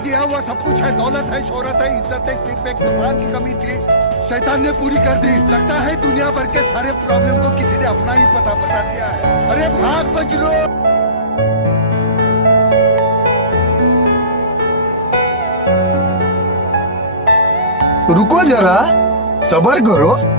दिया हुआ सब कुछ है, दौलत है, शोहरत है, इज्जत है, सिर्फ एक तूफान की कमी थी, शैतान ने पूरी कर दी। लगता है दुनिया भर के सारे प्रॉब्लम को किसी ने अपना ही पता बता दिया है। अरे भाग बजलो। रुको जरा, सबर करो।